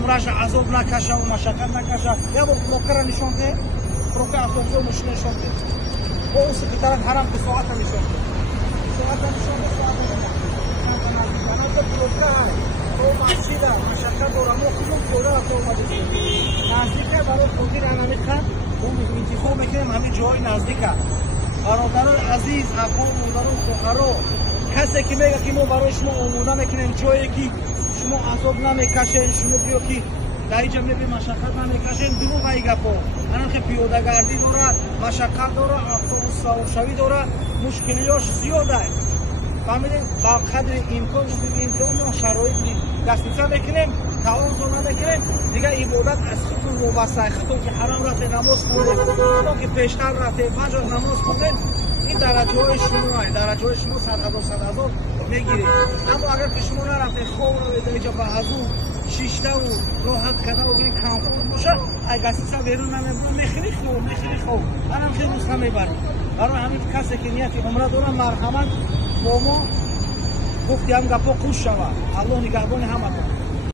умраш азоб накаша ва машаққат накаша. Я бо блокера нишон де, блока автобус машина нишон де. Бо он секретар ҳарам ки соата нишон де. Соата нишон де, соата нишон де. Анака блока ҳай. То масҷида машаққат дора, мо худум пиёда рафта омадем. Наздика барои худир анамиқа, интихоб мекунем ҳамин ҷойи наздика. бародарон азиз, або, модарон, хӯҳаро, касе ки мега ки мо барои шумо омода мекунем ҷое ки шумо азоб намекашед, шумо биё ки дар инҷа мебин машаққат намекашед, дурӯғ ай гапо. Анахе пиёдагардӣ дорад, машаққат дорад, автобус саворшавӣ дорад, мушкилиёш зиёд аст. фаҳмидед? ба қадри имкон мо шароит дастниса мекунем, таомто намекунем, дигар ибодат аз худтон вобаста, худтон ки ҳарам рафте намоз хондем, худтон ки пештар рафте фаҷр намоз хондем, ин дараҷаҳои шумо аст, дараҷаҳои шумо 100,000 мегиред. аммо агар ки шумо нарафте хоб равед инҷа ба ҳазу шиштаву роҳат кадаву бин комфорт бошад, ай гастниса берун намебурам, мехӯри хоб, манам хеле нусха мебарам. барои ҳамин касе ки нияти умра дорад, марҳамат бо мо гуфти ҳам гапо қуш шавад. аллоҳ нигаҳбони ҳаматон.